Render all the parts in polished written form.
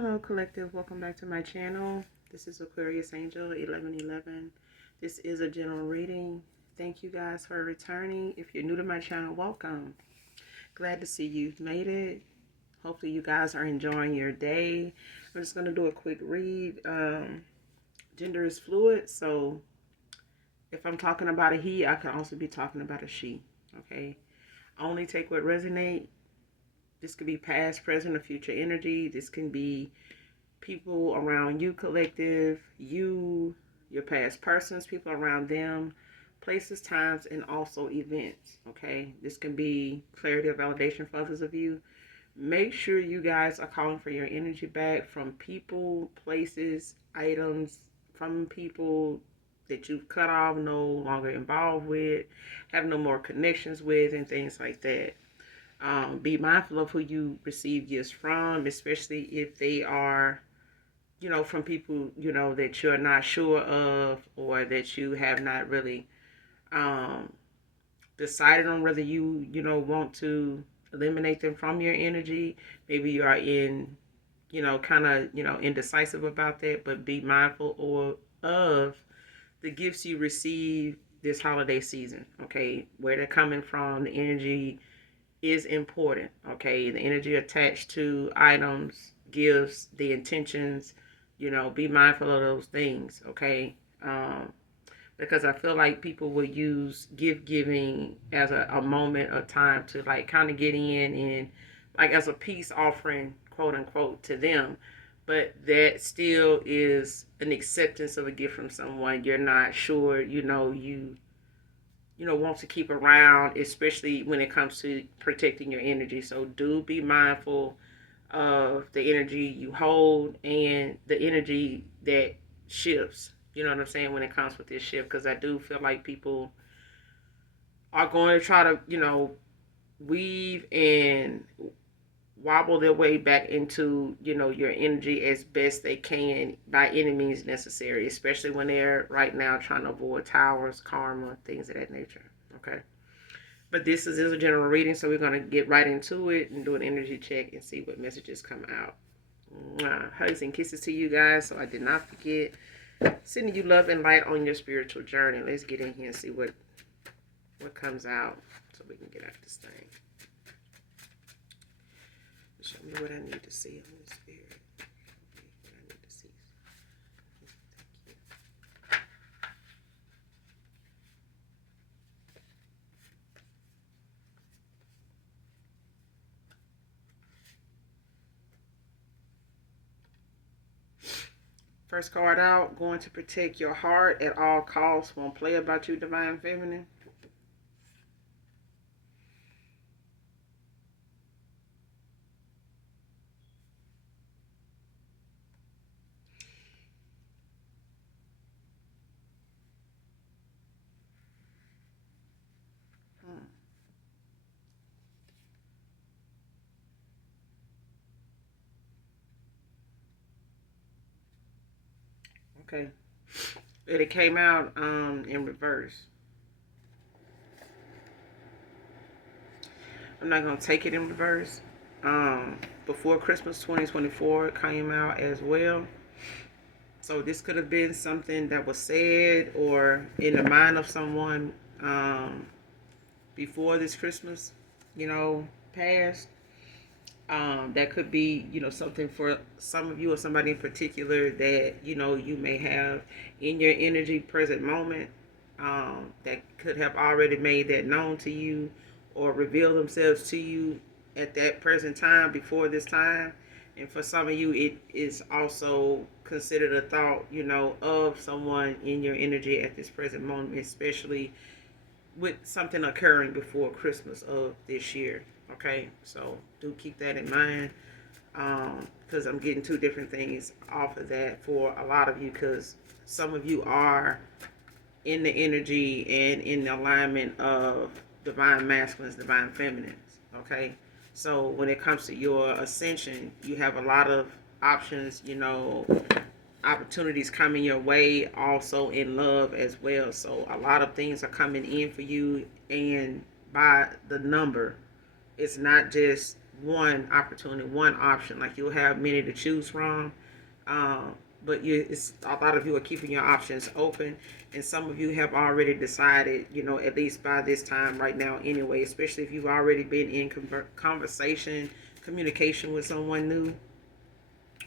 Hello collective, welcome back to my channel. This is Aquarius Angel 1111. This is a general reading. Thank you guys for returning. If you're new to my channel, welcome. Glad to see you've made it. Hopefully you guys are enjoying your day. I'm just going to do a quick read. Gender is fluid, so if I'm talking about a he, I can also be talking about a she. Okay, only take what resonates. This could be past, present, or future energy. This can be people around you, collective, you, your past persons, people around them, places, times, and also events. Okay, this can be clarity or validation for others of you. Make sure you guys are calling for your energy back from people, places, items, from people that you've cut off, no longer involved with, have no more connections with, and things like that. Be mindful of who you receive gifts from, especially if they are, from people, that you're not sure of, or that you have not really um, decided on whether want to eliminate them from your energy. Maybe you are kind of, indecisive about that, but be mindful of the gifts you receive this holiday season, okay? Where they're coming from, the energy is important, okay? The energy attached to items, gifts, the intentions, be mindful of those things, okay? Because I feel like people will use gift giving as a moment of time to like kind of get in and like as a peace offering, quote unquote, to them. But that still is an acceptance of a gift from someone you're not sure, want to keep around, especially when it comes to protecting your energy. So do be mindful of the energy you hold and the energy that shifts. You know what I'm saying, when it comes with this shift, because I do feel like people are going to try to, weave and wobble their way back into, your energy as best they can by any means necessary, especially when they're right now trying to avoid towers, karma, things of that nature. Okay. But this is a general reading, so we're going to get right into it and do an energy check and see what messages come out. Hugs and kisses to you guys, so I did not forget. Sending you love and light on your spiritual journey. Let's get in here and see what comes out so we can get out this thing. Show me what I need to see on the spirit. What I need to see. Thank you. First card out, going to protect your heart at all costs. Won't play about you, Divine Feminine. Okay. It came out in reverse. I'm not going to take it in reverse. Before Christmas 2024 it came out as well. So this could have been something that was said or in the mind of someone before this Christmas, passed. That could be, something for some of you or somebody in particular that, you may have in your energy present moment that could have already made that known to you or reveal themselves to you at that present time before this time. And for some of you, it is also considered a thought, of someone in your energy at this present moment, especially with something occurring before Christmas of this year. Okay, so do keep that in mind, because I'm getting two different things off of that for a lot of you, because some of you are in the energy and in the alignment of divine masculines, divine feminines. Okay, so when it comes to your ascension, you have a lot of options, opportunities coming your way, also in love as well. So a lot of things are coming in for you, and by the number, it's not just one opportunity, one option. Like you'll have many to choose from. But a lot of you are keeping your options open, and some of you have already decided, at least by this time right now anyway, especially if you've already been in conversation, communication with someone new,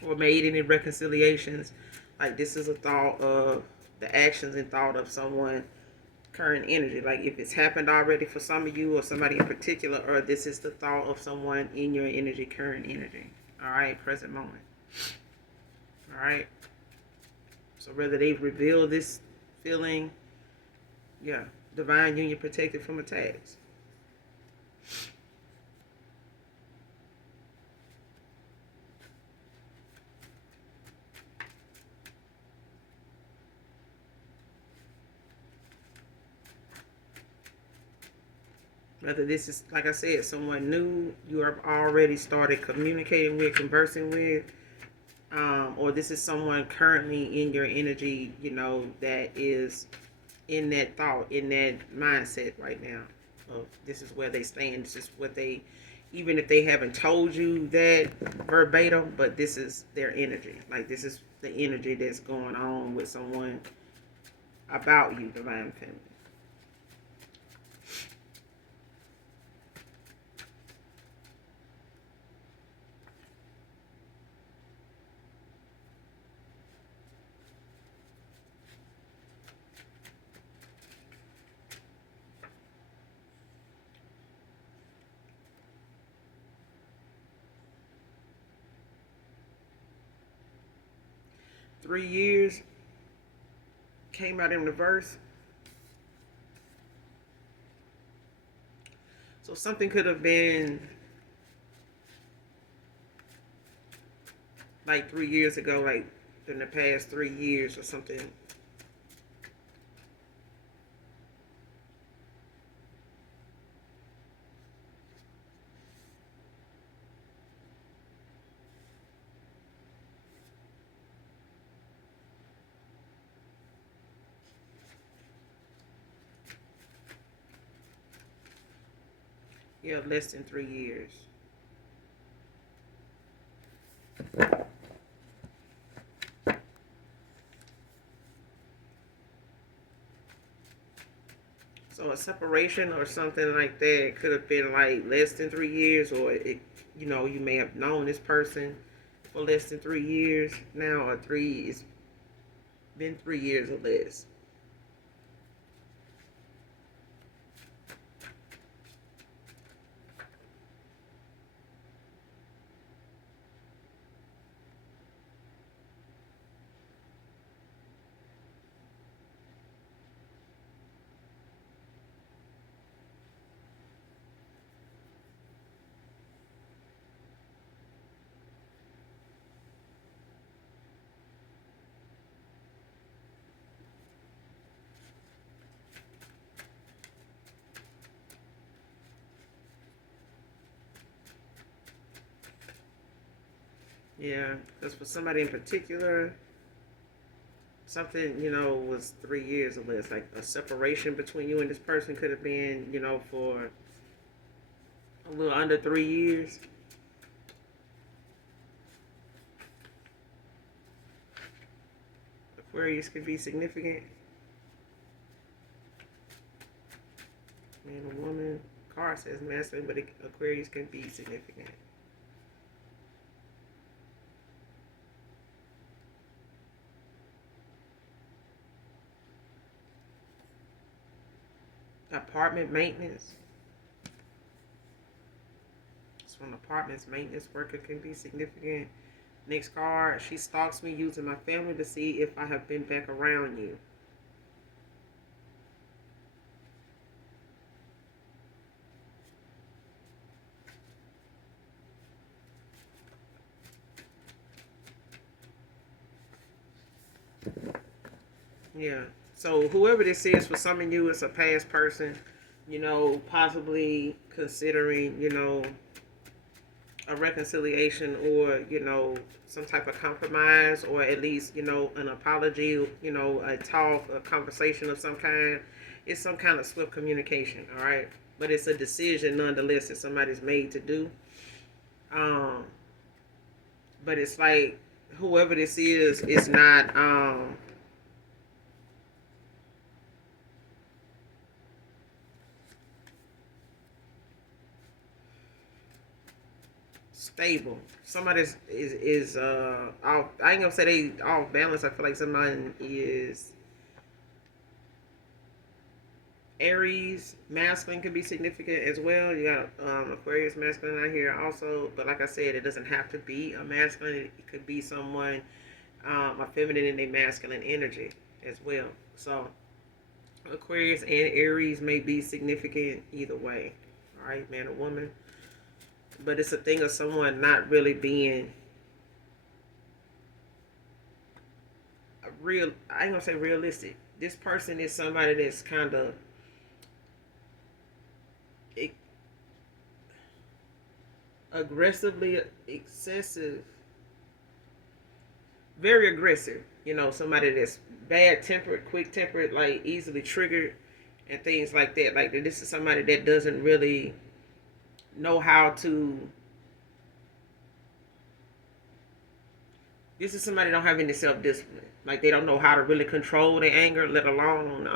or made any reconciliations. Like this is a thought of the actions and thought of someone current energy. Like if it's happened already for some of you or somebody in particular, or this is the thought of someone in your energy, current energy. All right, present moment. All right. So whether they've revealed this feeling, yeah, divine union protected from attacks. Whether this is, like I said, someone new you have already started communicating with, conversing with, or this is someone currently in your energy, that is in that thought, in that mindset right now of this is where they stand, this is what they, even if they haven't told you that verbatim, but this is their energy. Like this is the energy that's going on with someone about you, divine feminine. 3 years came out in reverse. So something could have been like 3 years ago, like in the past 3 years or something. Yeah, less than 3 years. So a separation or something like that could have been like less than 3 years, or you may have known this person for less than 3 years now, or it's been 3 years or less. Yeah, because for somebody in particular, something, was 3 years or less. Like a separation between you and this person could have been, for a little under 3 years. Aquarius can be significant. Man or woman. Card says masculine, but Aquarius can be significant. Apartment maintenance. So an apartment's maintenance worker can be significant. Next card, she stalks me using my family to see if I have been back around you. Yeah. So whoever this is, for some of you, it's a past person, possibly considering, a reconciliation, or, some type of compromise, or at least, an apology, a talk, a conversation of some kind. It's some kind of swift communication, all right? But it's a decision nonetheless that somebody's made to do. Um, but it's like whoever this is not stable. Somebody is off. I ain't gonna say they off balance. I feel like somebody is Aries masculine could be significant as well. You got Aquarius masculine out here also, but like I said, it doesn't have to be a masculine. It could be someone a feminine in their masculine energy as well. So Aquarius and Aries may be significant either way. All right, man or woman. But it's a thing of someone not really being a real. I ain't gonna say realistic. This person is somebody that's kind of aggressively excessive, very aggressive. You know, somebody that's bad tempered, quick tempered, like easily triggered, and things like that. Like this is somebody that doesn't really know how to. This is somebody that don't have any self discipline. Like they don't know how to really control their anger, let alone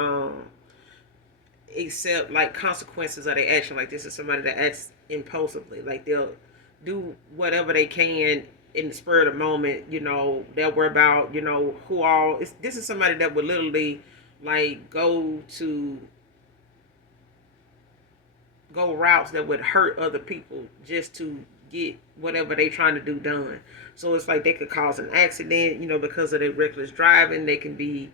accept like consequences of their action. Like this is somebody that acts impulsively. Like they'll do whatever they can in the spur of the moment. You know, they'll worry about who all. This is somebody that would literally like go routes that would hurt other people just to get whatever they trying to do done. So it's like they could cause an accident, because of their reckless driving. They can be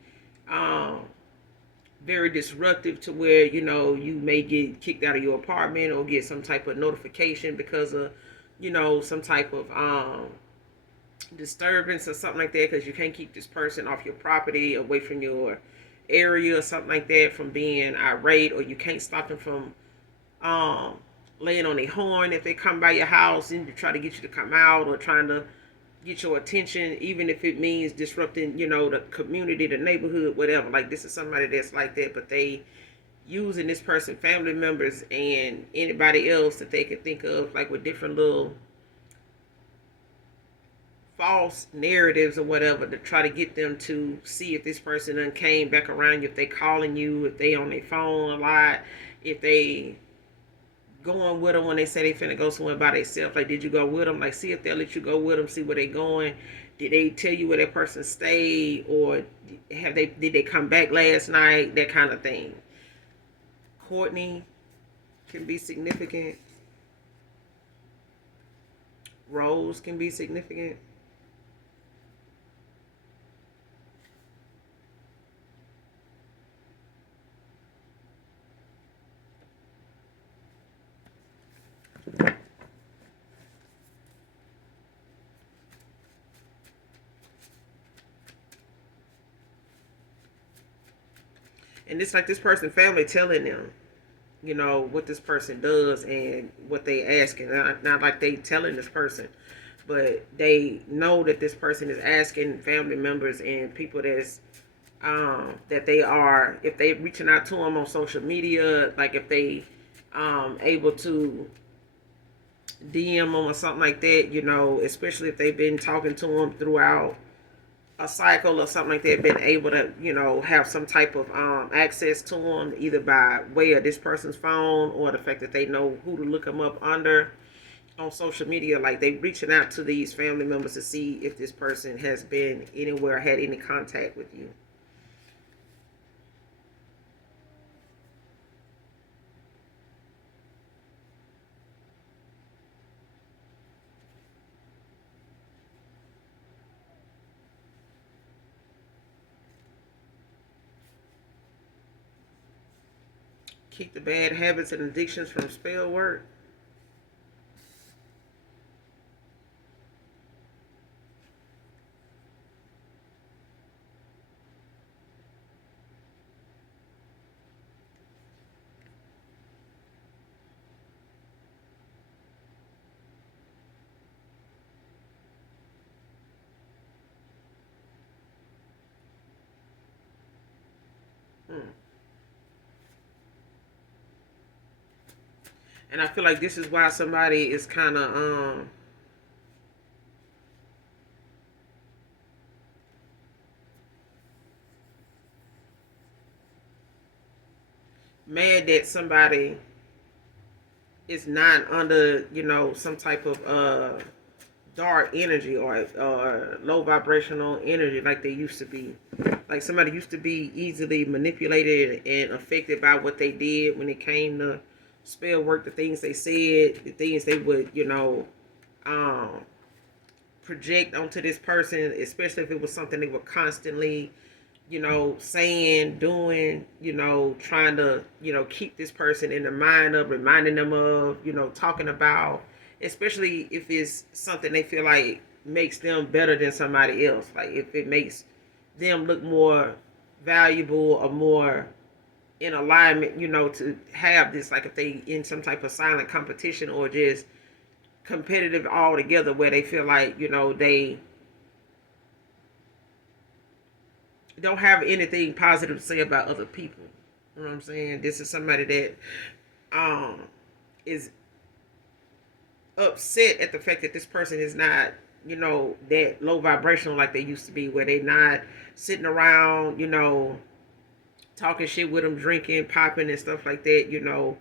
very disruptive to where you may get kicked out of your apartment or get some type of notification because of some type of disturbance or something like that, because you can't keep this person off your property, away from your area or something like that, from being irate, or you can't stop them from laying on their horn if they come by your house and try to get you to come out, or trying to get your attention, even if it means disrupting, the community, the neighborhood, whatever. Like this is somebody that's like that, but they using this person, family members, and anybody else that they could think of, like with different little false narratives or whatever, to try to get them to see if this person done came back around you, if they calling you, if they on their phone a lot, if they going with them when they say they finna go somewhere by themselves. Like, did you go with them? Like, see if they'll let you go with them, see where they going. Did they tell you where that person stayed, or did they come back last night? That kind of thing. Courtney can be significant. Rose can be significant. And it's like this person family telling them, what this person does and what they asking. Not like they telling this person, but they know that this person is asking family members and people that's that they are, if they reaching out to them on social media, like if they able to DM them or something like that, especially if they've been talking to them throughout a cycle or something like that, been able to have some type of access to them, either by way of this person's phone, or the fact that they know who to look them up under on social media. Like they reaching out to these family members to see if this person has been anywhere, had any contact with you. Keep the bad habits and addictions from spell work. And I feel like this is why somebody is kind of mad that somebody is not under, some type of dark energy or low vibrational energy like they used to be. Like somebody used to be easily manipulated and affected by what they did when it came to spell work, the things they said, the things they would, um, project onto this person, especially if it was something they were constantly, saying, doing, trying to, keep this person in the mind of, reminding them of, talking about, especially if it's something they feel like makes them better than somebody else. Like if it makes them look more valuable or more in alignment, to have this, like if they in some type of silent competition or just competitive altogether where they feel like, they don't have anything positive to say about other people. You know what I'm saying? This is somebody that is upset at the fact that this person is not, that low vibrational like they used to be, where they not sitting around, talking shit with them, drinking, popping and stuff like that,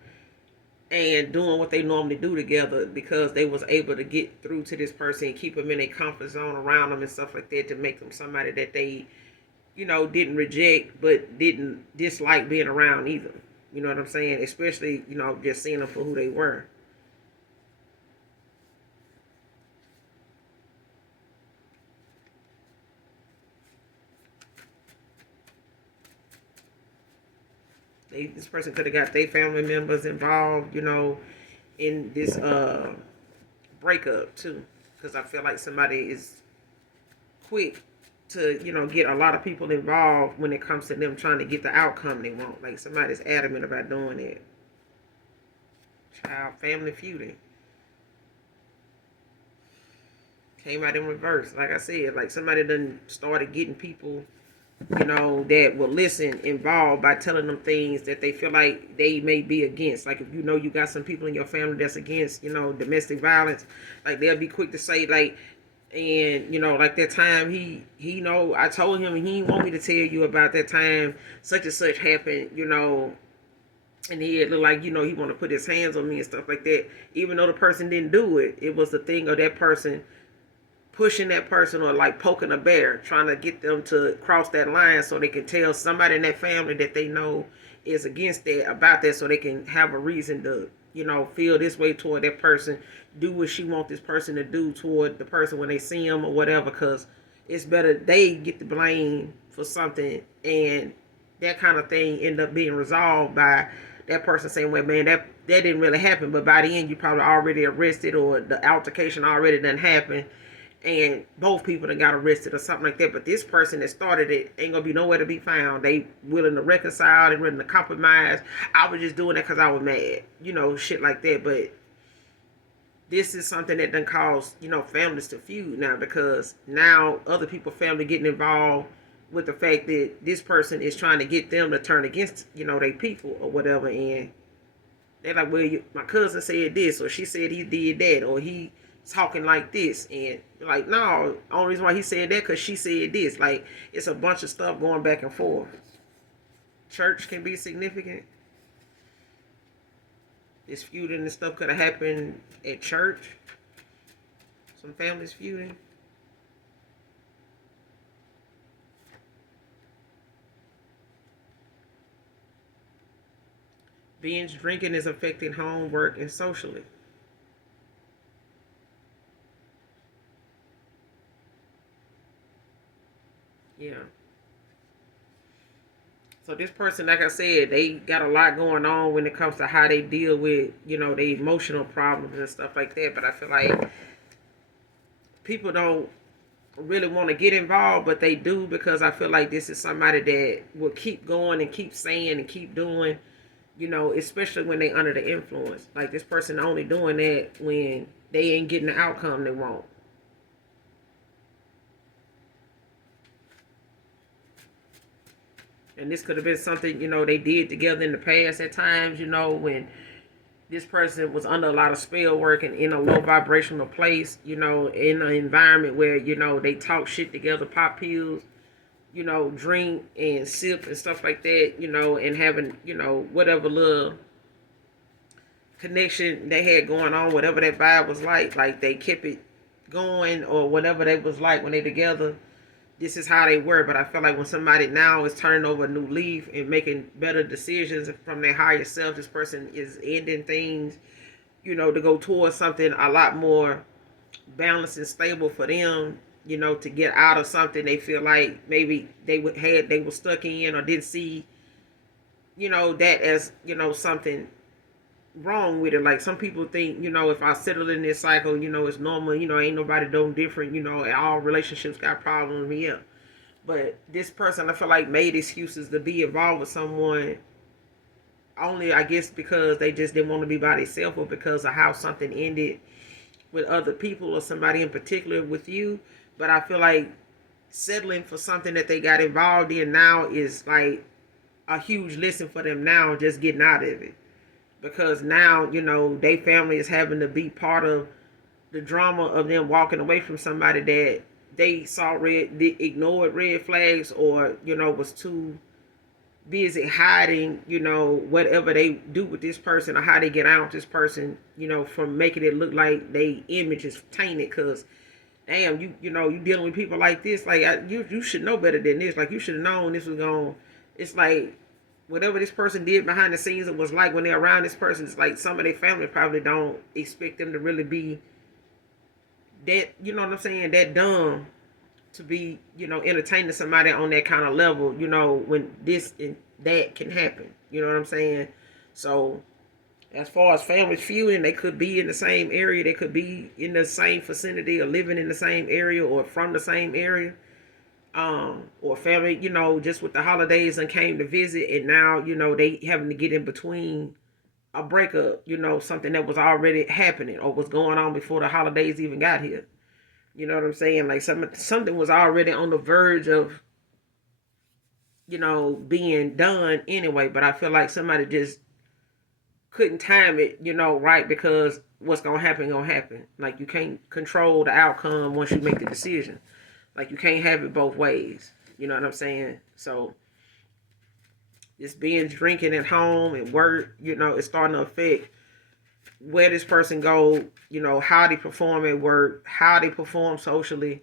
and doing what they normally do together, because they was able to get through to this person and keep them in a comfort zone around them and stuff like that, to make them somebody that they, didn't reject but didn't dislike being around either. You know what I'm saying? Especially, just seeing them for who they were. This person could have got their family members involved, in this breakup too, because I feel like somebody is quick to, get a lot of people involved when it comes to them trying to get the outcome they want. Like somebody's adamant about doing it. Child, family feuding. Came out in reverse. Like I said, like somebody done started getting people, that will listen involved by telling them things that they feel like they may be against. Like if you got some people in your family that's against, domestic violence, like they'll be quick to say like, and like that time he I told him he didn't want me to tell you about that time such and such happened, and he looked like, he want to put his hands on me and stuff like that, even though the person didn't do it. It was the thing of that person pushing that person, or like poking a bear, trying to get them to cross that line so they can tell somebody in that family that they know is against that about that, so they can have a reason to, feel this way toward that person, do what she want this person to do toward the person when they see him or whatever, because it's better they get the blame for something, and that kind of thing end up being resolved by that person saying, well, man, that didn't really happen, but by the end you probably already arrested, or the altercation already done happened, and both people that got arrested or something like that. But this person that started it ain't gonna be nowhere to be found. They willing to reconcile, they willing to compromise. I was just doing that because I was mad, shit like that. But this is something that done caused, families to feud now, because now other people's family getting involved with the fact that this person is trying to get them to turn against, their people or whatever. And they're like, well, my cousin said this, or she said he did that, or he talking like this, and like, no, only reason why he said that because she said this. Like, it's a bunch of stuff going back and forth. Church can be significant. This feuding and stuff could have happened at church. Some families feuding. Binge drinking is affecting home, work, and socially. Yeah. So this person, like I said, they got a lot going on when it comes to how they deal with, the emotional problems and stuff like that. But I feel like people don't really want to get involved, but they do, because I feel like this is somebody that will keep going and keep saying and keep doing, especially when they under the influence. Like this person only doing that when they ain't getting the outcome they want. And this could have been something, they did together in the past at times, when this person was under a lot of spell work and in a low vibrational place, in an environment where, they talk shit together, pop pills, you know, drink and sip and stuff like that, you know, and having, you know, whatever little connection they had going on, whatever that vibe was like they kept it going, or whatever they was like when they together. This is how they were. But I feel like when somebody now is turning over a new leaf and making better decisions from their higher self, this person is ending things, you know, to go towards something a lot more balanced and stable for them, you know, to get out of something they feel like maybe they were stuck in, or didn't see, you know, that as, you know, something wrong with it. Like some people think, you know, if I settle in this cycle, you know, it's normal, you know, ain't nobody doing different, you know, all relationships got problems. Yeah. But this person, I feel like, made excuses to be involved with someone only, I guess, because they just didn't want to be by themselves, or because of how something ended with other people, or somebody in particular with you. But I feel like settling for something that they got involved in now is like a huge lesson for them now, just getting out of it. Because now, you know, their family is having to be part of the drama of them walking away from somebody that they saw ignored red flags, or, you know, was too busy hiding, you know, whatever they do with this person, or how they get out with this person, you know, from making it look like they image is tainted. Because damn, you know, you dealing with people like this, like you should know better than this. Like, you should have known this was going. It's like whatever this person did behind the scenes, it was like when they're around this person, it's like some of their family probably don't expect them to really be that, you know what I'm saying, that dumb to be, you know, entertaining somebody on that kind of level, you know, when this and that can happen. You know what I'm saying? So as far as families feuding, they could be in the same area, they could be in the same vicinity, or living in the same area, or from the same area. Or family, you know, just with the holidays and came to visit, and now, you know, they having to get in between a breakup, you know, something that was already happening or was going on before the holidays even got here. You know what I'm saying? Like something was already on the verge of, you know, being done anyway. But I feel like somebody just couldn't time it, you know, right, because what's gonna happen. Like, you can't control the outcome once you make the decision. Like, you can't have it both ways. You know what I'm saying? So this being drinking at home and work, you know, it's starting to affect where this person go, you know, how they perform at work, how they perform socially,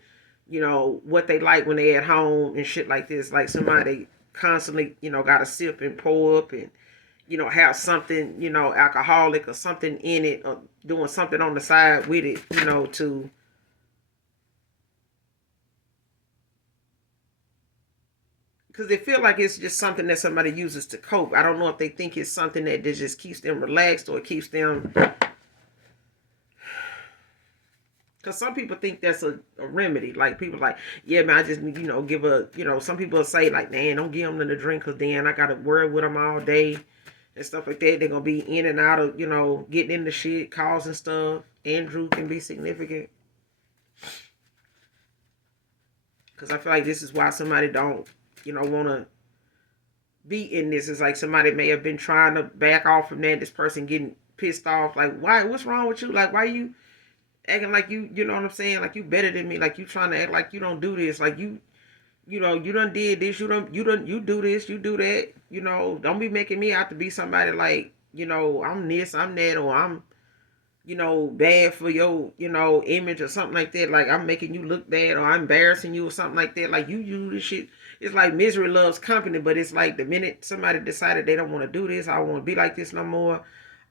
you know, what they like when they at home and shit like this. Like, somebody constantly, you know, got to sip and pour up and, you know, have something, you know, alcoholic or something in it, or doing something on the side with it, you know, to, because they feel like it's just something that somebody uses to cope. I don't know if they think it's something that just keeps them relaxed, or it keeps them. Because some people think that's a remedy. Like, people like, yeah, man, I just, you know, give a, you know, some people say, like, man, don't give them the drink, because then I got to worry with them all day and stuff like that. They're going to be in and out of, you know, getting into shit, causing stuff. Andrew can be significant. Because I feel like this is why somebody don't, you know, want to be in this. It's like somebody may have been trying to back off from that. This person getting pissed off. Like, why? What's wrong with you? Like, why you acting like you know what I'm saying? Like, you better than me. Like, you trying to act like you don't do this. Like, you know, you done did this. You do this. You do that. You know, don't be making me out to be somebody like, you know, I'm this, I'm that, or I'm, you know, bad for your, you know, image or something like that. Like, I'm making you look bad, or I'm embarrassing you or something like that. Like, you do this shit. It's like misery loves company, but it's like the minute somebody decided they don't want to do this, I don't want to be like this no more,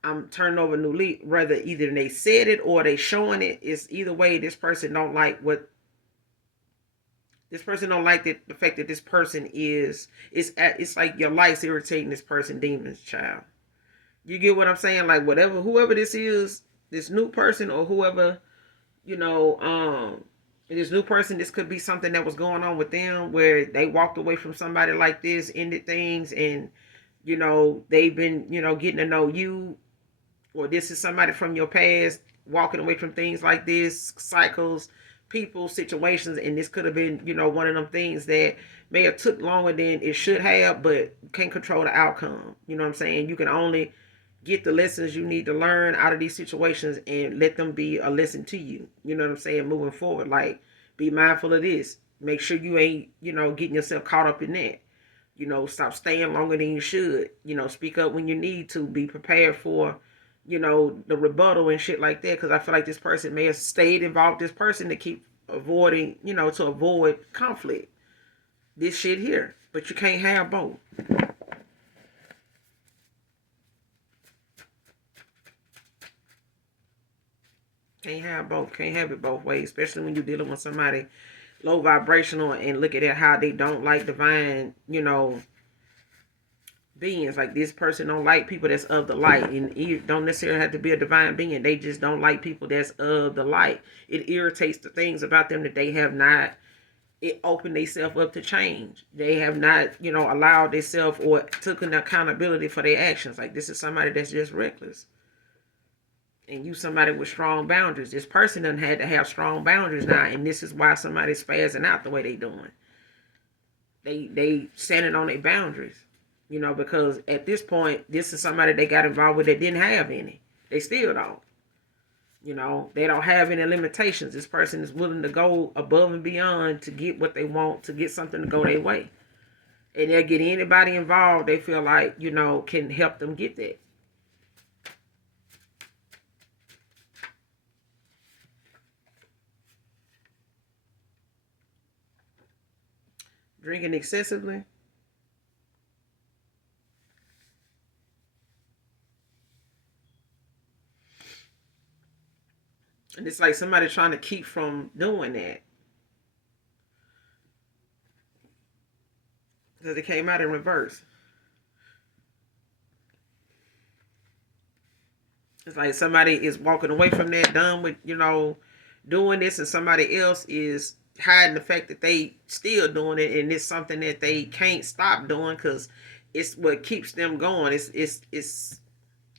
I'm turning over a new leaf. Whether either they said it or they showing it, it's either way. This person don't like what. This person don't like the fact that this person is. It's like your life's irritating this person, demons, child. You get what I'm saying? Like, whatever, whoever this is, this new person, or whoever, you know, this new person, this could be something that was going on with them, where they walked away from somebody like this, ended things, and, you know, they've been, you know, getting to know you, or this is somebody from your past walking away from things like this, cycles, people, situations, and this could have been, you know, one of them things that may have took longer than it should have, but can't control the outcome. You know what I'm saying? You can only get the lessons you need to learn out of these situations and let them be a lesson to you. You know what I'm saying? Moving forward, like, be mindful of this. Make sure you ain't, getting yourself caught up in that. Stop staying longer than you should. Speak up when you need to. Be prepared for, the rebuttal and shit like that. Because I feel like this person may have stayed involved. This person to keep avoiding, to avoid conflict. This shit here. But you can't have both. Can't have both. Can't have it both ways. Especially when you're dealing with somebody low vibrational and look at it how they don't like divine, beings. Like this person don't like people that's of the light, and you don't necessarily have to be a divine being. They just don't like people that's of the light. It irritates the things about them that they have not opened themselves up to change. They have not, allowed themselves or took an accountability for their actions. Like this is somebody that's just reckless. And you somebody with strong boundaries. This person done had to have strong boundaries now, and this is why somebody's spazzing out the way they doing. They standing on their boundaries. Because at this point, this is somebody they got involved with that didn't have any. They still don't. They don't have any limitations. This person is willing to go above and beyond to get what they want, to get something to go their way. And they'll get anybody involved they feel like, can help them get that. Drinking excessively. And it's like somebody trying to keep from doing that. Because it came out in reverse. It's like somebody is walking away from that, done with, doing this, and somebody else is hiding the fact that they still doing it, and it's something that they can't stop doing because it's what keeps them going. It's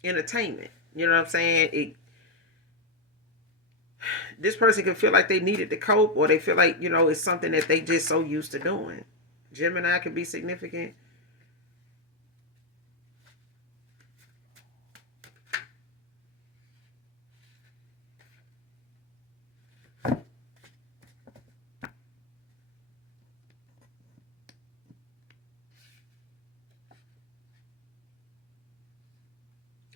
entertainment. You know what I'm saying? This person can feel like they needed to cope, or they feel like, it's something that they just so used to doing. Gemini can be significant.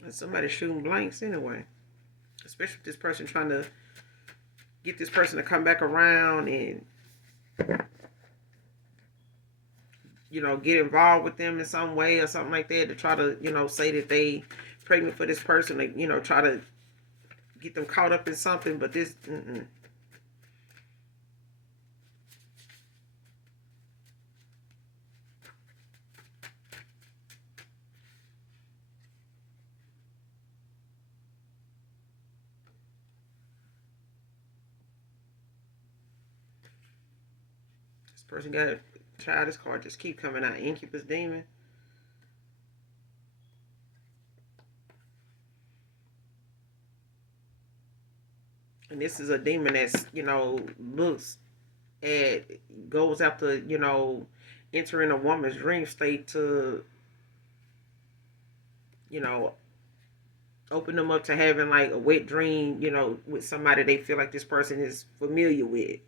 And somebody shooting blanks anyway. Especially if this person trying to get this person to come back around and, get involved with them in some way or something like that, to try to, say that they pregnant for this person, like, try to get them caught up in something. But this, this person got a child. This card just keep coming out. Incubus demon. And this is a demon that's, looks at, goes after, entering a woman's dream state to, open them up to having like a wet dream, with somebody they feel like this person is familiar with,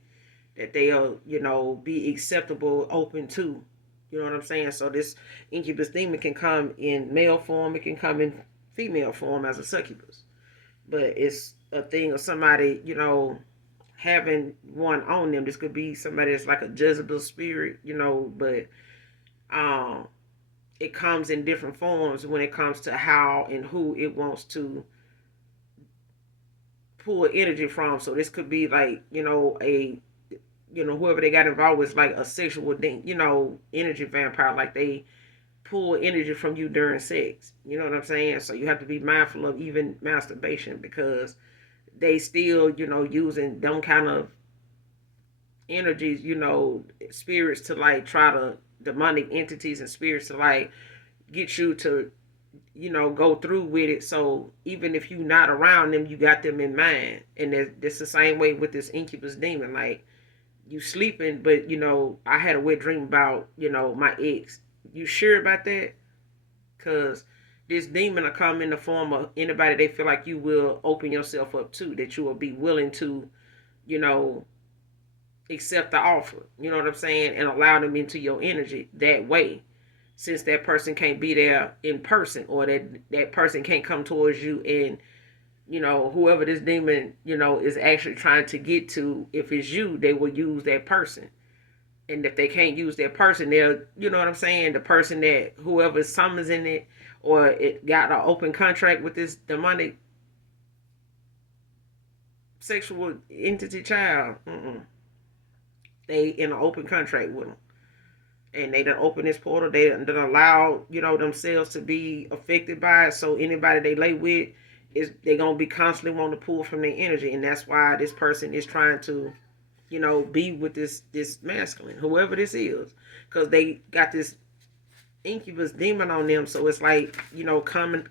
that they'll, be acceptable, open to. You know what I'm saying? So this incubus demon can come in male form, it can come in female form as a succubus. But it's a thing of somebody, having one on them. This could be somebody that's like a Jezebel spirit, but it comes in different forms when it comes to how and who it wants to pull energy from. So this could be like, whoever they got involved with, like a sexual, energy vampire. Like they pull energy from you during sex. You know what I'm saying? So you have to be mindful of even masturbation, because they still, using them kind of energies, spirits to like try to, demonic entities and spirits to like get you to, go through with it. So even if you're not around them, you got them in mind. And that's the same way with this incubus demon. Like you sleeping, but I had a wet dream about, my ex. You sure about that? Because this demon will come in the form of anybody they feel like you will open yourself up to, that you will be willing to, accept the offer, you know what I'm saying, and allow them into your energy that way, since that person can't be there in person, or that person can't come towards you, and whoever this demon is actually trying to get to, if it's you, they will use that person. And if they can't use that person, they'll, you know what I'm saying, the person that whoever summons in it, or it got an open contract with this demonic sexual entity child, they in an open contract with them, and they done open this portal. They done allow themselves to be affected by it. So anybody they lay with is they gonna be constantly wanting to pull from their energy, and that's why this person is trying to be with this masculine, whoever this is, because they got this incubus demon on them. So it's like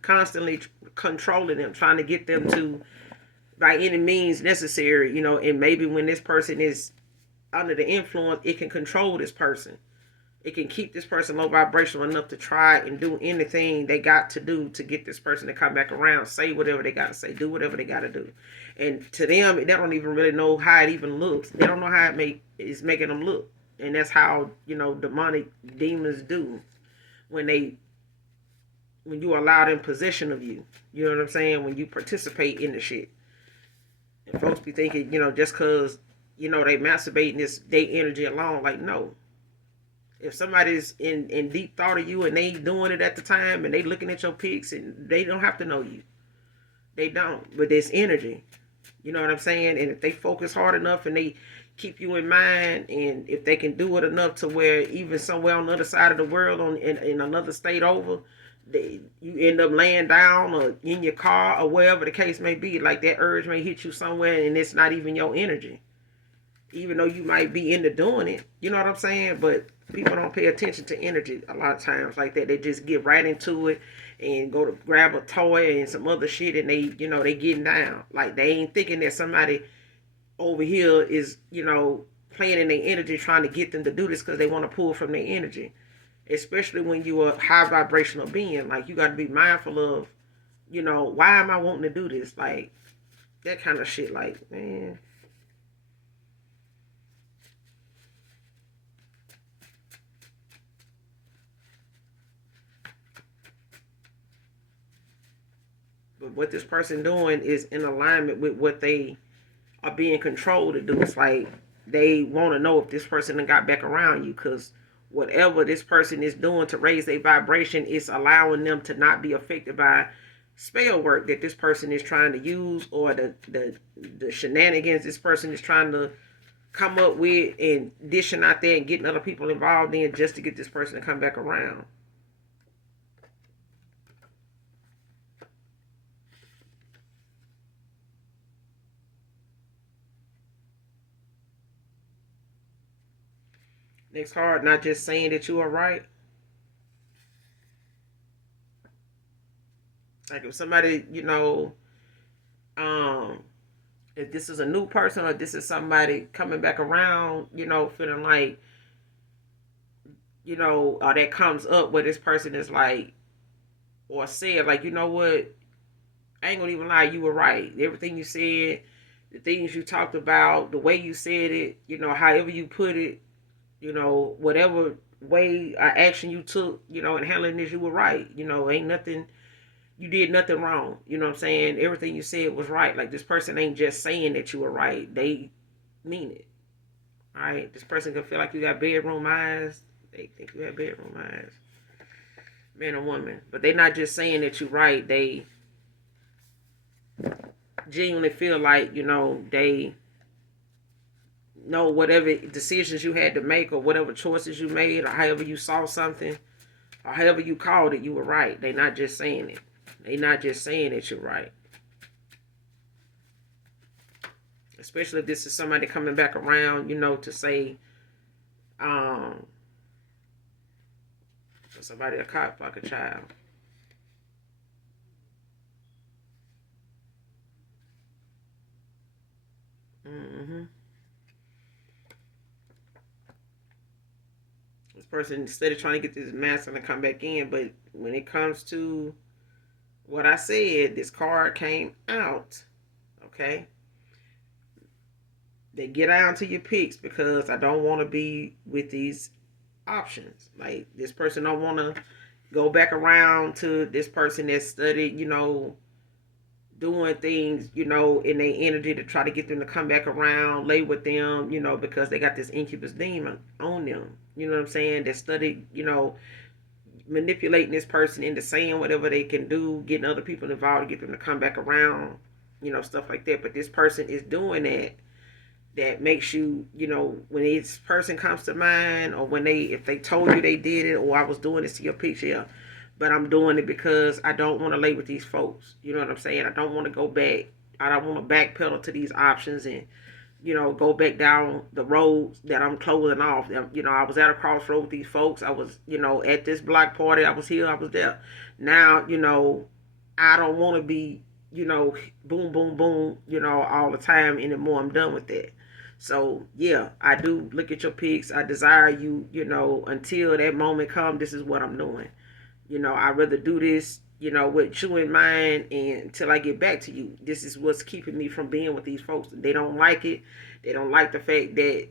constantly controlling them, trying to get them to, by any means necessary, and maybe when this person is under the influence, it can control this person. It can keep this person low vibrational enough to try and do anything they got to do to get this person to come back around, say whatever they got to say, do whatever they got to do. And to them, they don't even really know how it even looks. They don't know how it's making them look. And that's how, demonic demons do when you allow them possession of you. You know what I'm saying? When you participate in the shit. And folks be thinking, just because, they masturbating this day energy alone, like, no. If somebody's in deep thought of you and they doing it at the time and they looking at your pics, and they don't have to know you. They don't. But it's energy. You know what I'm saying? And if they focus hard enough and they keep you in mind, and if they can do it enough to where even somewhere on the other side of the world, in another state over, you end up laying down or in your car or wherever the case may be, like that urge may hit you somewhere and it's not even your energy. Even though you might be into doing it, you know what I'm saying? But people don't pay attention to energy a lot of times like that. They just get right into it and go to grab a toy and some other shit, and they getting down. Like they ain't thinking that somebody over here is, playing in their energy, trying to get them to do this because they want to pull from their energy. Especially when you are a high vibrational being, like you got to be mindful of, why am I wanting to do this? Like that kind of shit. Like, man. But what this person doing is in alignment with what they are being controlled to do. It's like they want to know if this person done got back around you, because whatever this person is doing to raise their vibration is allowing them to not be affected by spell work that this person is trying to use, or the shenanigans this person is trying to come up with and dishing out there and getting other people involved in just to get this person to come back around. Next card, not just saying that you are right. Like if somebody, if this is a new person or this is somebody coming back around, feeling like, that comes up where this person is like, or said, like, you know what, I ain't gonna even lie, you were right. Everything you said, the things you talked about, the way you said it, however you put it, whatever way or action you took, in handling this, you were right. Ain't nothing, you did nothing wrong. You know what I'm saying? Everything you said was right. Like this person ain't just saying that you were right. They mean it. All right? This person can feel like you got bedroom eyes. They think you have bedroom eyes. Man or woman. But they not just saying that you're right. They genuinely feel like, they know whatever decisions you had to make, or whatever choices you made, or however you saw something, or however you called it, you were right. They not just saying it. They not just saying that you're right. Especially if this is somebody coming back around, to say, somebody a cop like a child. This person, instead of trying to get this masculine to come back in, but when it comes to what I said, this card came out. Okay. They get down to your picks because I don't want to be with these options. Like this person don't want to go back around to this person that studied, doing things, in their energy to try to get them to come back around, lay with them, because they got this incubus demon on them. You know what I'm saying? That studied, manipulating this person into saying whatever they can do, getting other people involved to get them to come back around, stuff like that. But this person is doing that makes you, when this person comes to mind, or if they told you they did it, or I was doing this to your picture, but I'm doing it because I don't want to lay with these folks. You know what I'm saying? I don't want to go back. I don't want to backpedal to these options and, go back down the roads that I'm closing off. I was at a crossroad with these folks. I was, at this block party. I was here. I was there. Now, I don't want to be, boom, boom, boom, all the time anymore. I'm done with that. So, yeah, I do look at your pics. I desire you, until that moment comes, this is what I'm doing. I'd rather do this, with you in mind and until I get back to you. This is what's keeping me from being with these folks. They don't like it. They don't like the fact that,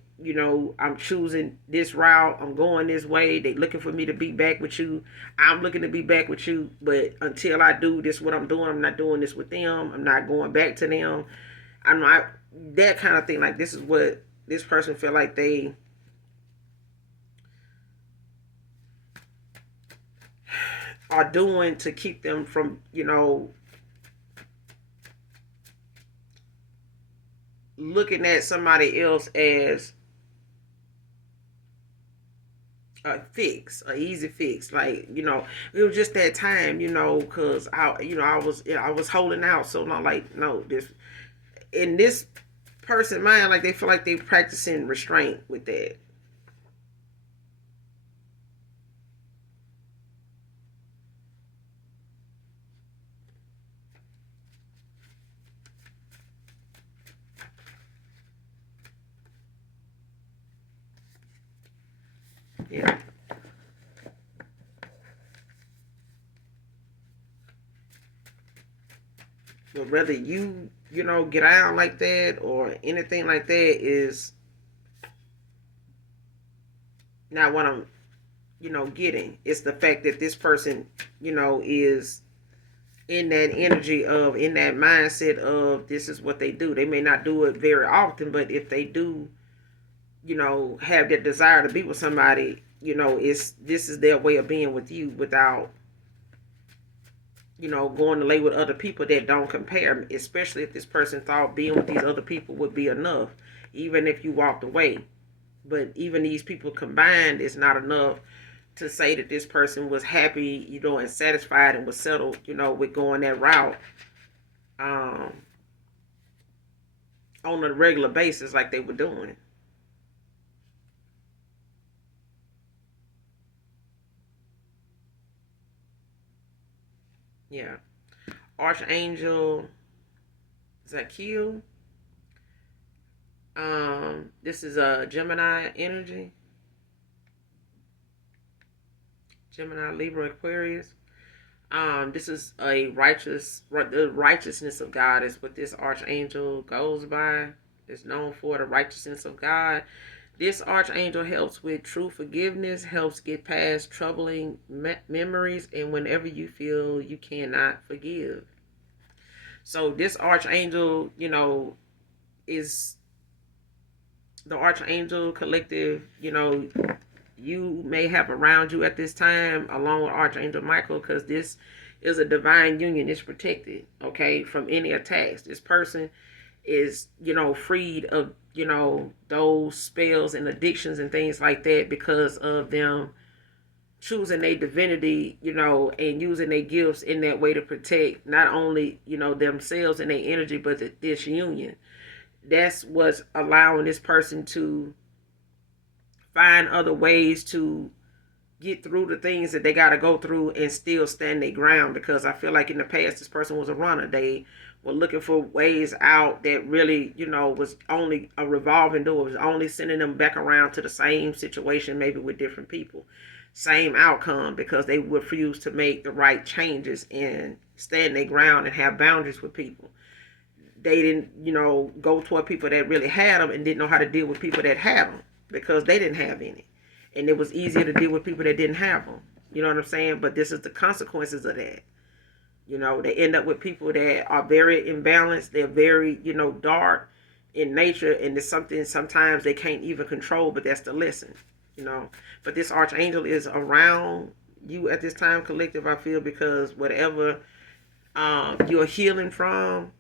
I'm choosing this route. I'm going this way. They looking for me to be back with you. I'm looking to be back with you. But until I do this, what I'm doing, I'm not doing this with them. I'm not going back to them. I'm not, that kind of thing. Like, this is what this person feel like they are doing to keep them from, looking at somebody else as a fix, a easy fix. Like, it was just that time, because I was holding out so long. Like, no, this in this person mind, like they feel like they practicing restraint with that. Yeah. But whether get out like that or anything like that is not what I'm, getting. It's the fact that this person, is in that energy of, in that mindset of, this is what they do. They may not do it very often, but if they do, have that desire to be with somebody, this is their way of being with you without, going to lay with other people that don't compare, especially if this person thought being with these other people would be enough, even if you walked away. But even these people combined is not enough to say that this person was happy, and satisfied and was settled, with going that route um, on a regular basis like they were doing. Yeah. Archangel Zakiel. This is a Gemini energy. Gemini, Libra, Aquarius. This is the righteousness of God is what this archangel goes by. It's known for the righteousness of God. This archangel helps with true forgiveness, helps get past troubling memories, and whenever you feel you cannot forgive. So this archangel, is the archangel collective, you may have around you at this time, along with Archangel Michael, because this is a divine union. It's protected, okay, from any attacks. This person is, freed of, those spells and addictions and things like that because of them choosing their divinity, and using their gifts in that way to protect not only, themselves and their energy, but this union. That's what's allowing this person to find other ways to get through the things that they got to go through and still stand their ground, because I feel like in the past this person was a runner. They were looking for ways out that really, was only a revolving door. It was only sending them back around to the same situation, maybe with different people. Same outcome, because they refuse to make the right changes and stand their ground and have boundaries with people. they didn't, go toward people that really had them and didn't know how to deal with people that had them because they didn't have any. And it was easier to deal with people that didn't have them. You know what I'm saying? But this is the consequences of that. They end up with people that are very imbalanced. They're very, dark in nature. And it's something sometimes they can't even control, but that's the lesson, But this archangel is around you at this time, collective, I feel, because whatever you're healing from,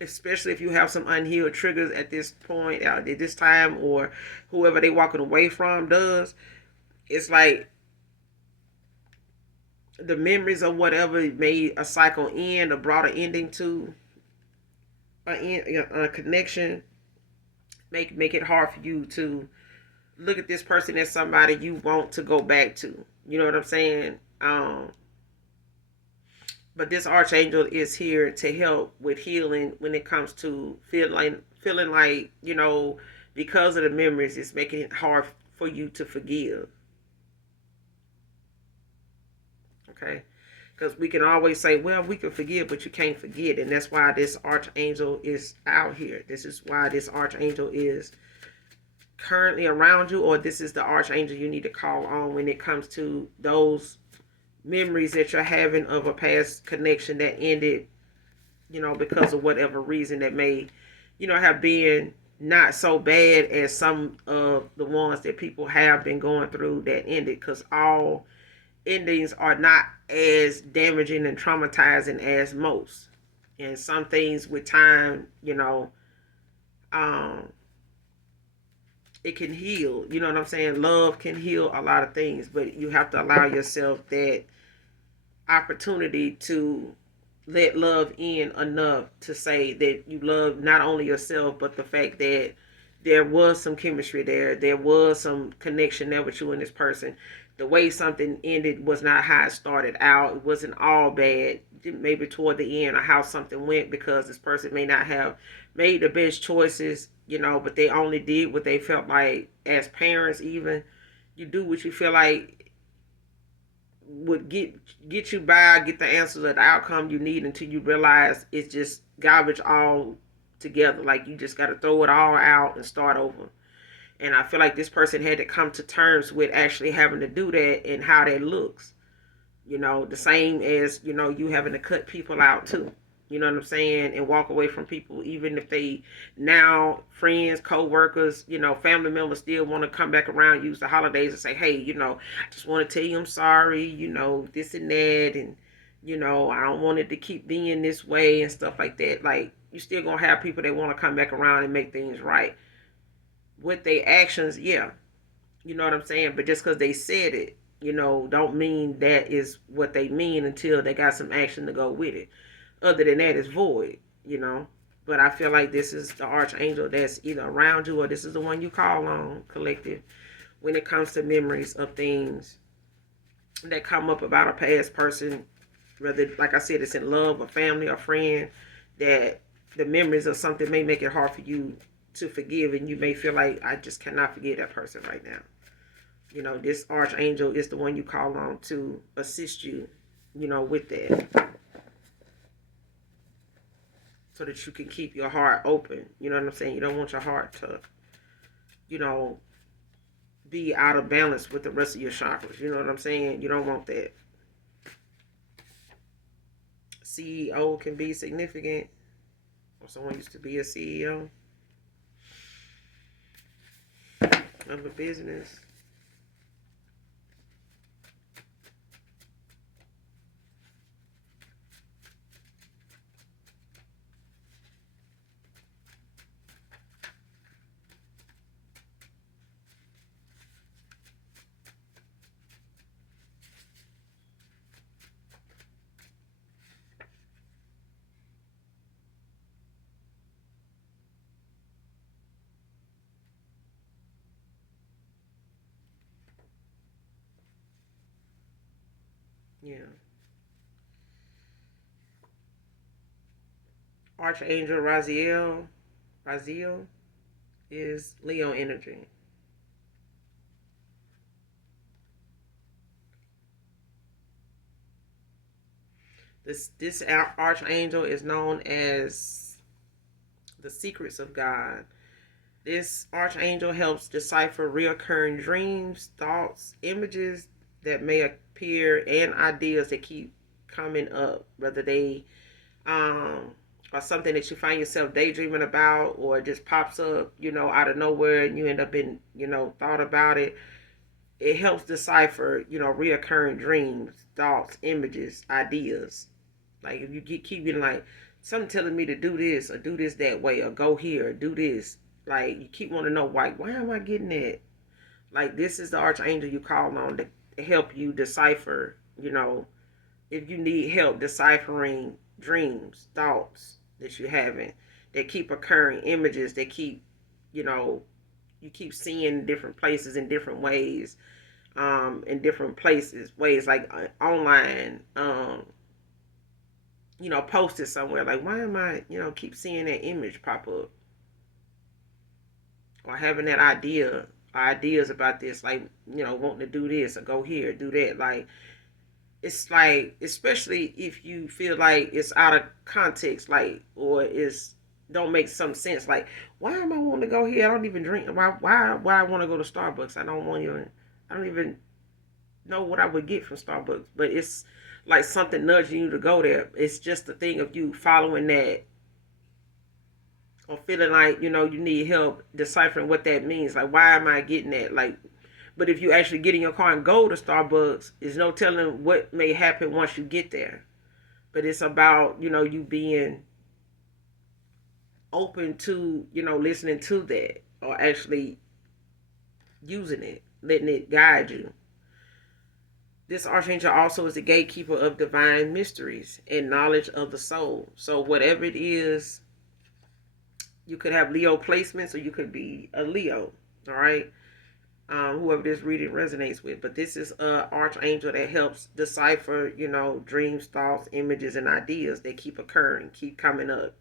especially if you have some unhealed triggers at this point, at this time, or whoever they walking away from does, it's like the memories of whatever made a cycle end or brought an ending to a connection, make it hard for you to look at this person as somebody you want to go back to. You know what I'm saying? But this archangel is here to help with healing when it comes to feeling like, because of the memories, it's making it hard for you to forgive. Okay? Because we can always say, well, we can forgive, but you can't forget. And that's why this archangel is out here. This is why this archangel is currently around you, or this is the archangel you need to call on when it comes to those memories that you're having of a past connection that ended, because of whatever reason that may, have been not so bad as some of the ones that people have been going through that ended, because all endings are not as damaging and traumatizing as most. And some things with time, it can heal. You know what I'm saying? Love can heal a lot of things, but you have to allow yourself that opportunity to let love in enough to say that you love not only yourself, but the fact that there was some chemistry there. There was some connection there with you and this person. The way something ended was not how it started out. It wasn't all bad. Maybe toward the end, or how something went, because this person may not have made the best choices, but they only did what they felt like. As parents, even, you do what you feel like would get you by, get the answers or the outcome you need, until you realize it's just garbage all together. Like, you just got to throw it all out and start over. And I feel like this person had to come to terms with actually having to do that and how that looks. The same as, you having to cut people out too. You know what I'm saying? And walk away from people, even if they now friends, co-workers, family members still want to come back around, use the holidays and say, hey, I just want to tell you I'm sorry, this and that. And, I don't want it to keep being this way and stuff like that. Like, you still going to have people that want to come back around and make things right. With their actions, yeah. You know what I'm saying? But just because they said it, don't mean that is what they mean until they got some action to go with it. Other than that, it's void, But I feel like this is the archangel that's either around you, or this is the one you call on, collective, when it comes to memories of things that come up about a past person, whether, like I said, it's in love, or family, or friend, that the memories of something may make it hard for you to forgive, and you may feel like, I just cannot forgive that person right now. This archangel is the one you call on to assist you, with that. So that you can keep your heart open. You know what I'm saying? You don't want your heart to, be out of balance with the rest of your chakras. You know what I'm saying? You don't want that. CEO can be significant. Or someone used to be a CEO of a business. Yeah. Archangel Raziel is Leo energy. This archangel is known as the secrets of God. This archangel helps decipher reoccurring dreams, thoughts, images that may appear, and ideas that keep coming up, whether they or something that you find yourself daydreaming about, or it just pops up, out of nowhere, and you end up in, thought about it. It helps decipher, reoccurring dreams, thoughts, images, ideas. Like if you keep getting like something telling me to do this or do this that way or go here or do this, like you keep wanting to know why am I getting that? Like this is the archangel you call on to help you decipher, if you need help deciphering dreams, thoughts that you're having that keep occurring, images that keep, you keep seeing different places in different ways, in different ways like online, posted somewhere. Like, why am I, keep seeing that image pop up? Or having that ideas about this, like, wanting to do this or go here, do that. Like, it's like, especially if you feel like it's out of context, like, or it's don't make some sense. Like, why am I wanting to go here? I don't even drink. Why I want to go to Starbucks? I don't even know what I would get from Starbucks. But it's like something nudging you to go there. It's just the thing of you following that or feeling like, you need help deciphering what that means. Like, why am I getting that? Like, but if you actually get in your car and go to Starbucks, there's no telling what may happen once you get there. But it's about, you being open to, listening to that or actually using it, letting it guide you. This archangel also is the gatekeeper of divine mysteries and knowledge of the soul. So whatever it is, you could have Leo placements or you could be a Leo, all right? Whoever this reading resonates with. But this is an archangel that helps decipher, dreams, thoughts, images, and ideas that keep occurring, keep coming up,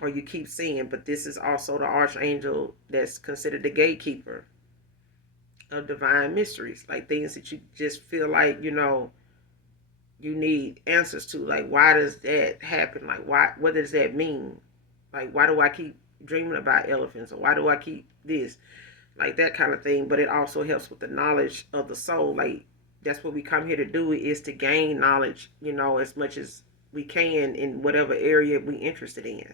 or you keep seeing. But this is also the archangel that's considered the gatekeeper of divine mysteries, like things that you just feel like, you need answers to. Like, why does that happen? Like, what does that mean? Like, why do I keep dreaming about elephants? Or why do I keep this? Like that kind of thing. But it also helps with the knowledge of the soul. Like, that's what we come here to do, is to gain knowledge, as much as we can in whatever area we're interested in.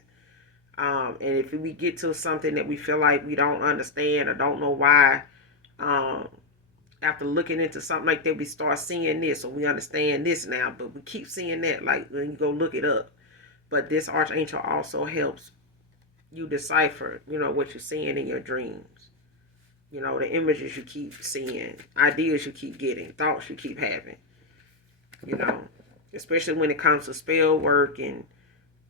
And if we get to something that we feel like we don't understand or don't know why, after looking into something like that, we start seeing this, or we understand this now, but we keep seeing that, like when you go look it up. But this archangel also helps you decipher, what you're seeing in your dreams. The images you keep seeing, ideas you keep getting, thoughts you keep having, especially when it comes to spell work and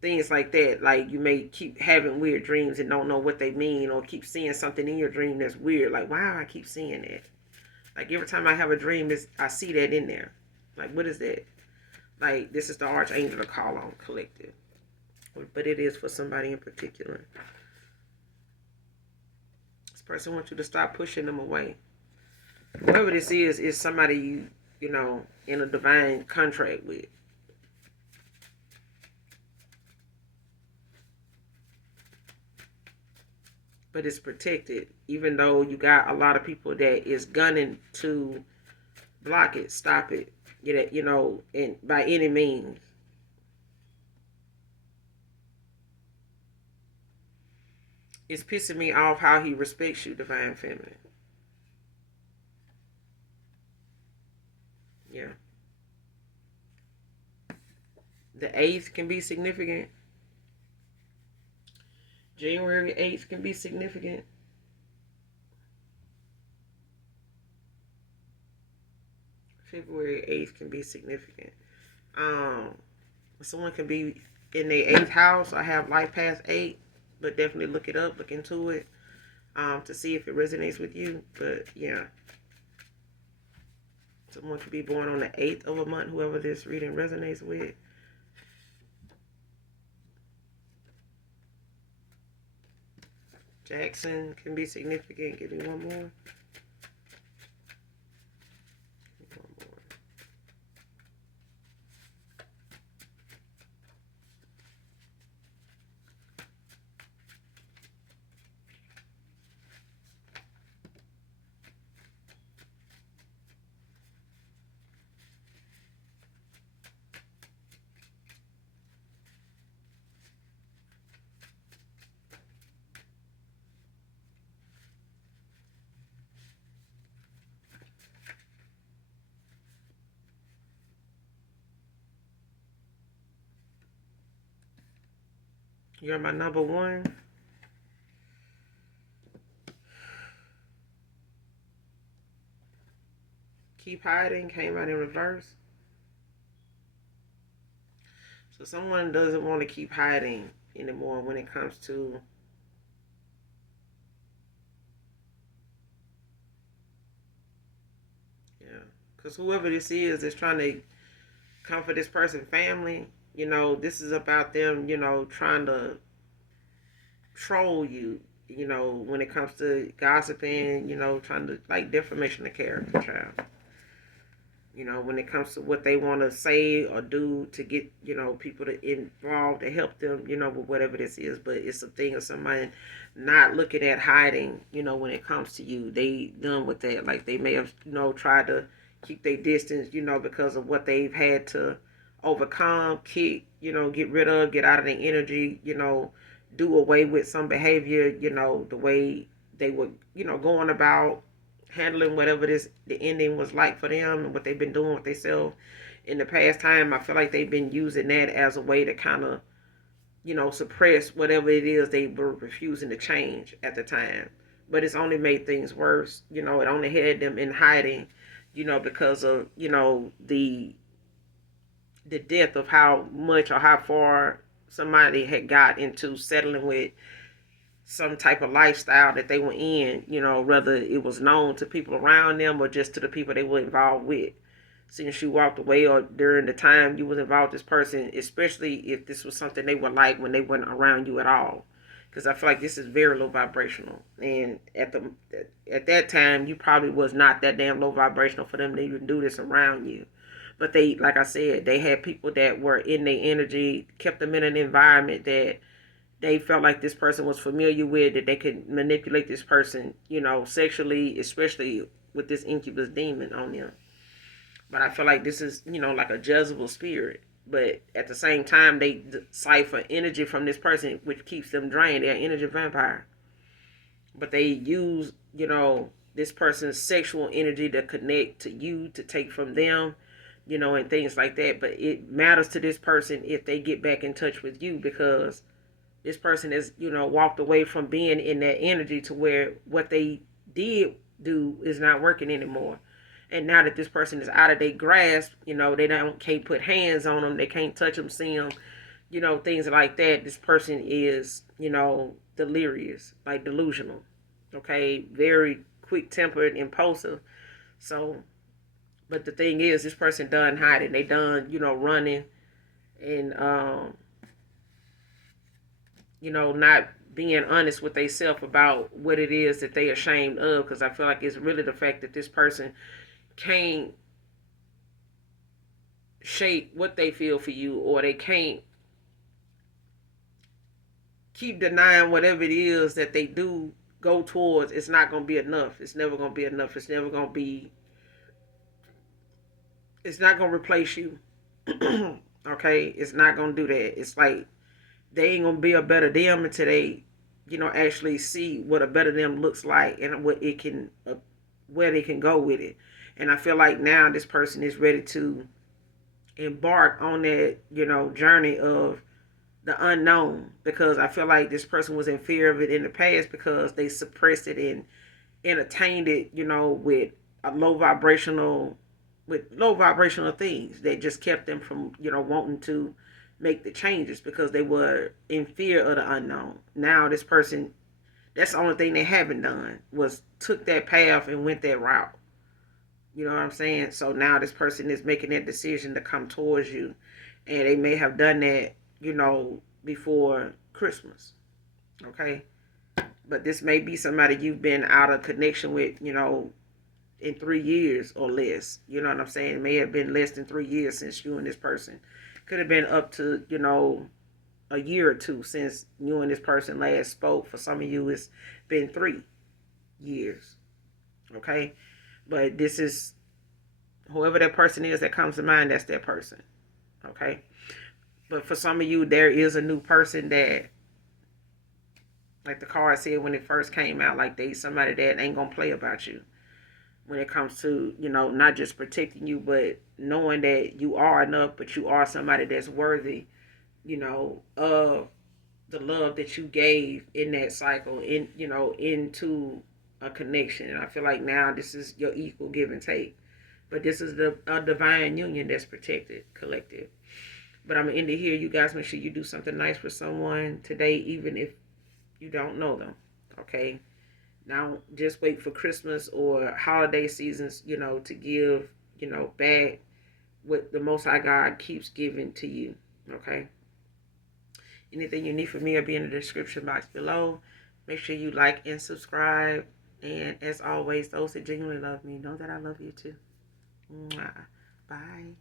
things like that. Like, you may keep having weird dreams and don't know what they mean, or keep seeing something in your dream that's weird. Like, wow, I keep seeing that. Like, every time I have a dream, I see that in there. Like, what is that? Like, this is the archangel to call on, collective. But it is for somebody in particular. This person wants you to stop pushing them away. Whoever this is somebody you in a divine contract with. But it's protected, even though you got a lot of people that is gunning to block it, stop it, and by any means. It's pissing me off how he respects you, divine feminine. Yeah. The 8th can be significant. January 8th can be significant. February 8th can be significant. Someone can be in their 8th house. I have life path 8, but definitely look it up, look into it, to see if it resonates with you. But yeah, someone could be born on the 8th of a month, whoever this reading resonates with. Jackson can be significant. Give me one more. You're my number one. Keep hiding came out in reverse. So someone doesn't want to keep hiding anymore when it comes to yeah. Because whoever this is trying to comfort this person's family. This is about them, trying to troll you, when it comes to gossiping, trying to like defamation of character, child. When it comes to what they want to say or do to get, people to involved to help them, with whatever this is. But it's a thing of somebody not looking at hiding, when it comes to you. They done with that. Like they may have, tried to keep their distance, because of what they've had to overcome, kick, get rid of, get out of their energy, do away with some behavior, the way they were, going about handling whatever the ending was like for them and what they've been doing with themselves in the past time. I feel like they've been using that as a way to kind of, suppress whatever it is they were refusing to change at the time. But it's only made things worse. It only had them in hiding, because of, the depth of how much or how far somebody had got into settling with some type of lifestyle that they were in, whether it was known to people around them or just to the people they were involved with. Since you walked away or during the time you was involved with this person, especially if this was something they were like when they weren't around you at all. Because I feel like this is very low vibrational. And at that time, you probably was not that damn low vibrational for them to even do this around you. But they, like I said, they had people that were in their energy, kept them in an environment that they felt like this person was familiar with, that they could manipulate this person, sexually, especially with this incubus demon on them. But I feel like this is, like a Jezebel spirit. But at the same time, they cipher energy from this person, which keeps them drained. They're an energy vampire. But they use, this person's sexual energy to connect to you, to take from them, and things like that. But it matters to this person if they get back in touch with you, because this person has, walked away from being in that energy to where what they did do is not working anymore. And now that this person is out of their grasp, they can't put hands on them, they can't touch them, see them, things like that. This person is, delirious, like delusional, okay, very quick-tempered, impulsive. So, but the thing is, this person done hiding, they done, running, and not being honest with themselves about what it is that they ashamed of. Because I feel like it's really the fact that this person can't shape what they feel for you, or they can't keep denying whatever it is that they do go towards. It's not going to be enough. It's never going to be enough. It's never going to be, it's not going to replace you. Okay? It's not going to do that. It's like they ain't going to be a better them until they, actually see what a better them looks like and what it can, where they can go with it. And I feel like now this person is ready to embark on that, journey of the unknown, because I feel like this person was in fear of it in the past because they suppressed it and entertained it, with low vibrational things that just kept them from, wanting to make the changes because they were in fear of the unknown. Now this person, that's the only thing they haven't done was took that path and went that route. You know what I'm saying? So now this person is making that decision to come towards you. And they may have done that, before Christmas. Okay? But this may be somebody you've been out of connection with, in 3 years or less. You know what I'm saying? It may have been less than 3 years since you and this person. Could have been up to, a year or two since you and this person last spoke. For some of you, it's been 3 years. Okay? But this is, whoever that person is that comes to mind, that's that person. Okay? But for some of you, there is a new person that, like the card said when it first came out, like somebody that ain't going to play about you. When it comes to, not just protecting you, but knowing that you are enough, but you are somebody that's worthy, of the love that you gave in that cycle, in, you know, into a connection. And I feel like now this is your equal give and take. But this is a divine union that's protected, collective. But I'm gonna end it here. You guys make sure you do something nice for someone today, even if you don't know them. Okay. Now just wait for Christmas or holiday seasons, you know, to give, you know, back what the Most High God keeps giving to you. Okay. Anything you need from me will be in the description box below. Make sure you like and subscribe. And as always, those that genuinely love me know that I love you too. Mwah. Bye.